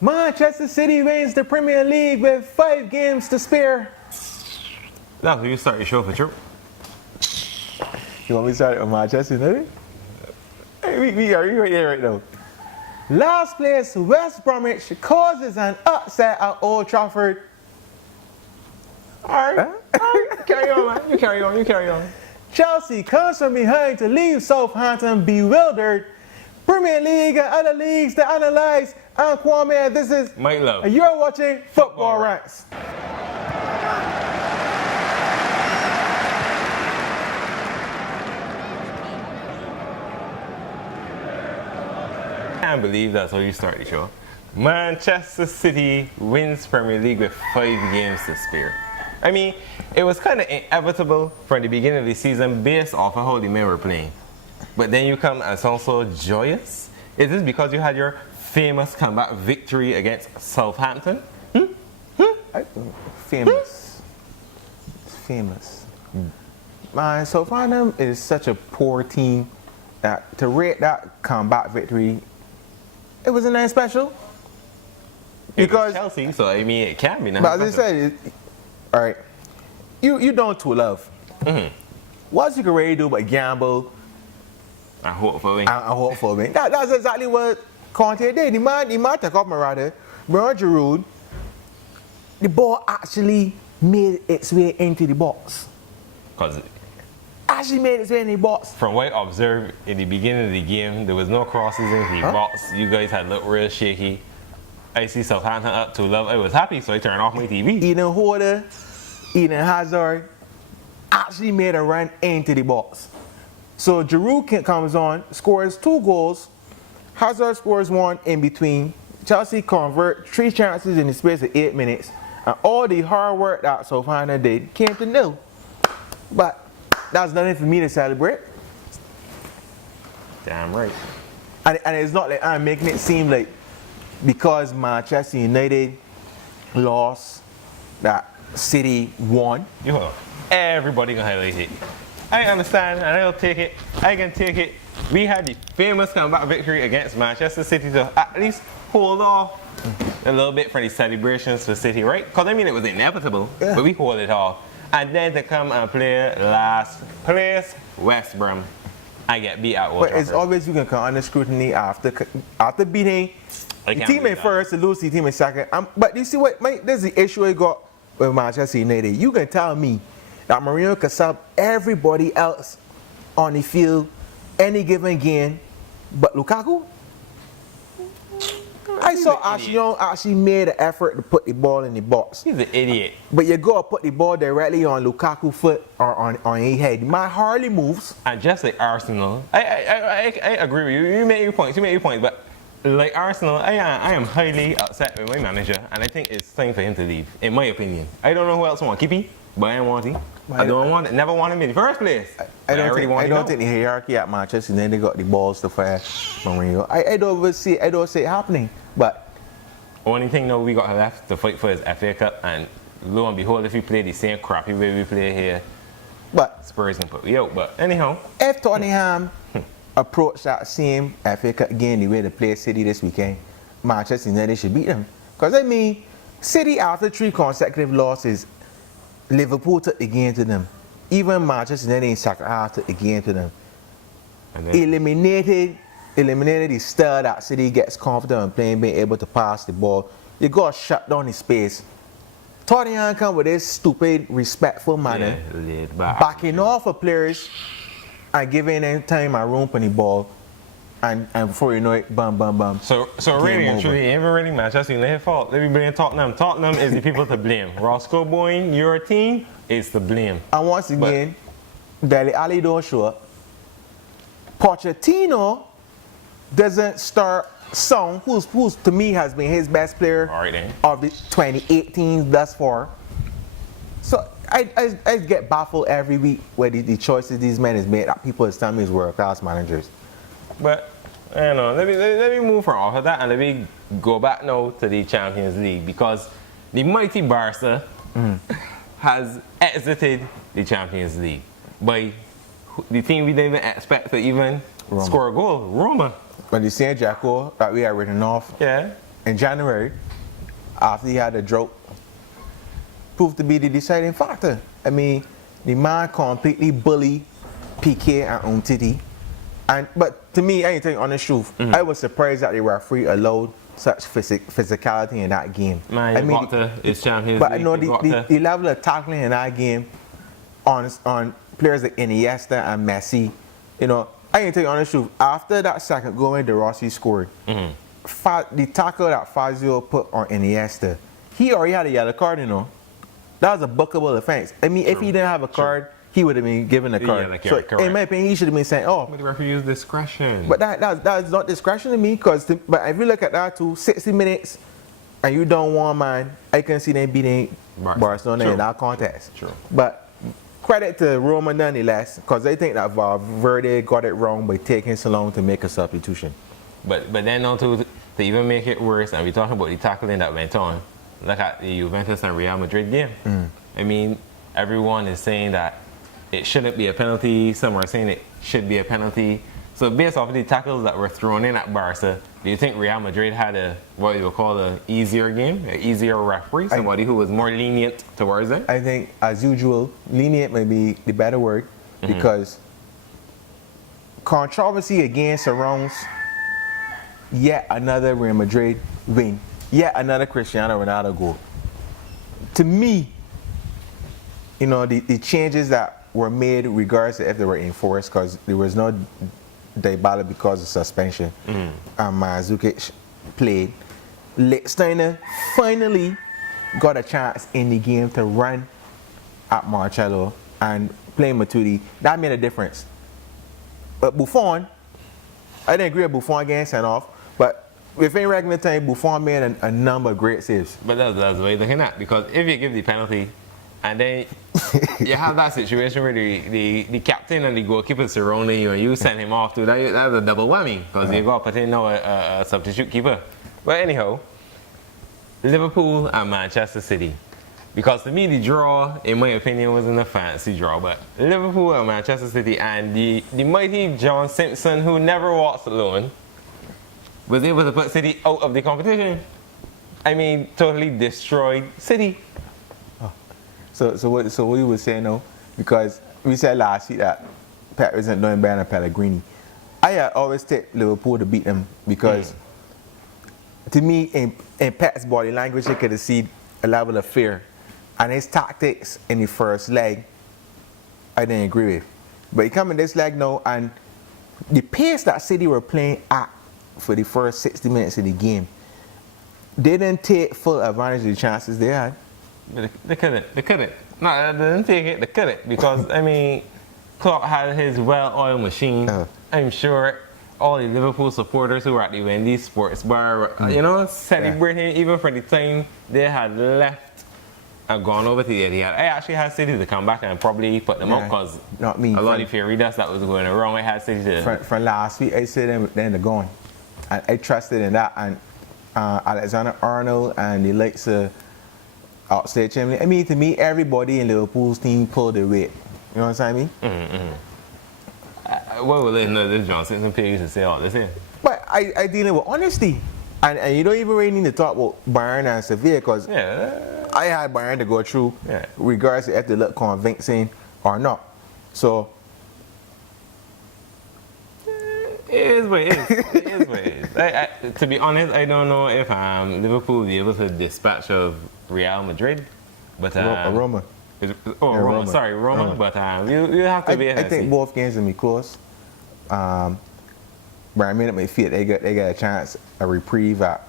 Manchester City wins the Premier League with 5 games to spare. Now, you start your show for true. You want me to start with Manchester United? Hey, we are right there right now. Last place, West Bromwich causes an upset at Old Trafford. All right. Carry on, man. You carry on. Chelsea comes from behind to leave Southampton bewildered. Premier League and other leagues to analyze. I'm Kwame, this is Mike Love. And you're watching Football Rants. I can't believe that's how you start the show. Manchester City wins Premier League with 5 games to spare. I mean, it was kind of inevitable from the beginning of the season based off of how the men were playing. But then you come and sound so joyous. Is this because you had your famous comeback victory against Southampton? Famous. Man, Southampton is such a poor team that to rate that comeback victory, it wasn't that special. Because Chelsea, so I mean, it can be nice. But as I said, all right, you don't to love. Mm-hmm. What you can really do but gamble and hope for me. That's exactly what Conte did. The man took off Marada, brought Giroud. The ball actually made its way into the box. Because actually made its way in the box. From what I observed in the beginning of the game, there was no crosses in the box. You guys had looked real shaky. I see Southampton up 2-0. I was happy, so I turned off my TV. Eden Hoarder, Eden Hazard actually made a run into the box. So Giroud comes on, scores 2 goals. Hazard scores 1 in between. Chelsea convert 3 chances in the space of 8 minutes. And all the hard work that Southampton did came to nil. But that's nothing for me to celebrate. Damn right. And it's not like I'm making it seem like because Manchester United lost, that City won. Yo, everybody can highlight it. I understand, and I'll take it. I can take it. We had the famous comeback victory against Manchester City to at least hold off a little bit for the celebrations for City, right? Because I mean, it was inevitable, but we hold it off. And then to come and play last place, West Brom, I get beat at Old Trafford. But it's always you can come under scrutiny after beating the team in first, the lose the team in second. But you see what, there's the issue I got with Manchester United. You can tell me that Mourinho can sub everybody else on the field any given game, but Lukaku? I saw Ashley actually made an effort to put the ball in the box. He's an idiot. But you go and put the ball directly on Lukaku's foot or on his head. Man hardly moves. And just like Arsenal, I agree with you. You make your points, but like Arsenal, I am highly upset with my manager, and I think it's time for him to leave, in my opinion. I don't know who else want to keep him, but I don't want him. I don't want it. Never want him in the first place. I don't think the hierarchy at Manchester United they got the balls to fire Mourinho. I don't see it happening. But only thing now we got left to fight for is FA Cup, and lo and behold, if we play the same crappy way we play here, but Spurs can put me out. But anyhow, if Tottenham approach that same FA Cup game the way they play City this weekend, Manchester United should beat them. Because I mean, City after 3 consecutive losses, Liverpool took the game to them. Even Manchester United in second half took the game to them. Eliminated the star that City gets confident in playing, being able to pass the ball. You got to shut down the space. Tottenham come with this stupid, respectful manner, backing off of players and giving them time and room for the ball. And before you know it, bam, bam, bam. So really and truly, even really Manchester United fault. Let me blame Tottenham. Tottenham is the people to blame. Roscoe Boyne, your team, is to blame. And once again, Dele Alli don't show up. Pochettino doesn't start Son, who's to me has been his best player of the 2018 thus far. So I get baffled every week with the choices these men has made that people is telling me is world-class managers. But I don't know. Let me move from off of that and let me go back now to the Champions League, because the mighty Barca has exited the Champions League by the team we didn't even expect to even score a goal, Roma. But the same Jacko that we had written off, in January, after he had a drought, proved to be the deciding factor. I mean, the man completely bullied Piqué and Umtiti. But to me, I ain't telling you honest truth. I was surprised that the referee allowed such physicality in that game. Man, I mean, it's Champions but League. I know the level of tackling in that game on players like Iniesta and Messi, you know, I ain't tell you honest truth. After that second goal when De Rossi scored, the tackle that Fazio put on Iniesta, he already had a yellow card, you know. That was a bookable offense. I mean, if he didn't have a card, he would have been given a card. Yeah, so correct. in my opinion, he should have been saying, "Oh." But the referee used discretion. But that's not discretion to me, but if you look at that too, 60 minutes, and you don't want man, I can see them beating Barcelona in that contest. True. But credit to Roma nonetheless, because I think that Valverde got it wrong by taking so long to make a substitution. But then on to even make it worse, and we're talking about the tackling that went on. Look at the Juventus and Real Madrid game. I mean, everyone is saying that it shouldn't be a penalty. Some are saying it should be a penalty. So based off of the tackles that were thrown in at Barca, do you think Real Madrid had what you would call an easier game, an easier referee, somebody who was more lenient towards it? I think, as usual, lenient may be the better word, because controversy again surrounds yet another Real Madrid win, yet another Cristiano Ronaldo goal. To me, you know, the changes that were made, regardless of if they were enforced, because there was no Dybala because of suspension, and Mandzukic played. Lichtsteiner finally got a chance in the game to run at Marcelo and play Matuidi. That made a difference. But Buffon, I didn't agree with Buffon getting sent off, but within regular time, Buffon made a number of great saves. But that's the way looking at, because if you give the penalty, and then you have that situation where the captain and the goalkeeper surrounding you and you send him off to that's a double whammy, because you got to put in now a substitute keeper. But anyhow, Liverpool and Manchester City. Because to me, the draw, in my opinion, wasn't a fancy draw. But Liverpool and Manchester City and the mighty John Simpson, who never walks alone, was able to put City out of the competition. I mean, totally destroyed City. So what you would say now, because we said last week that Pep isn't doing better than Pellegrini. I always take Liverpool to beat them, because to me, in Pep's body language, you could see a level of fear. And his tactics in the first leg, I didn't agree with. But he come in this leg now, and the pace that City were playing at for the first 60 minutes of the game, they didn't take full advantage of the chances they had. They couldn't. No, they didn't take it, they couldn't. Because, I mean, Klopp had his well-oiled machine. I'm sure all the Liverpool supporters who were at the Wendy's Sports Bar, you know, celebrating even for the time they had left and gone over to the Etihad. I actually had City to come back and probably put them out, because not me. A lot of the Fioritas that was going wrong, I had City to... From last week, I said they're going. And I trusted in that. And Alexander-Arnold and the likes of Oxlade Chamberlain. I mean, to me, everybody in Liverpool's team pulled their weight. You know what I'm saying? What will this John Simpson page to say all this here? But I dealing with honesty. And you don't even really need to talk about Bayern and Sevilla, because I had Bayern to go through, regardless if they look convincing or not. So it is what it is. It is what it is. To be honest, I don't know if Liverpool will be able to dispatch of Real Madrid, but Roma. Roma. Sorry, Roma. But you have to be. I think both games will be close. Bayern Munich may feel they got a chance, a reprieve at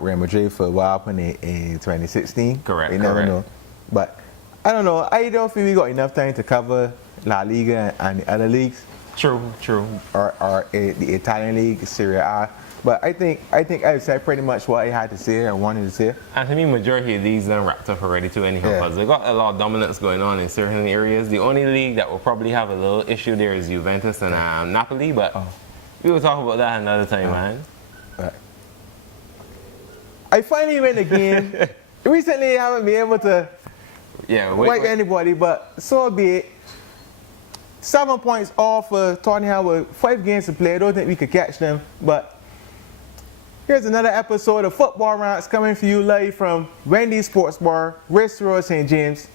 Real Madrid for what happened in 2016. Correct. You never know. But I don't know. I don't feel we got enough time to cover La Liga and the other leagues. True. Or the Italian league, Serie A. But I think I said pretty much what I had to say and wanted to say. And to me, majority of these are wrapped up already too anyhow, because they got a lot of dominance going on in certain areas. The only league that will probably have a little issue there is Juventus and Napoli, but we will talk about that another time, man. Right. I finally win the game. Recently, I haven't been able to wipe anybody, but so be it. 7 points off for Tottenham with 5 games to play. I don't think we could catch them, but Here's another episode of Football Rants coming for you live from Wendy's Sports Bar, West Road, St. James.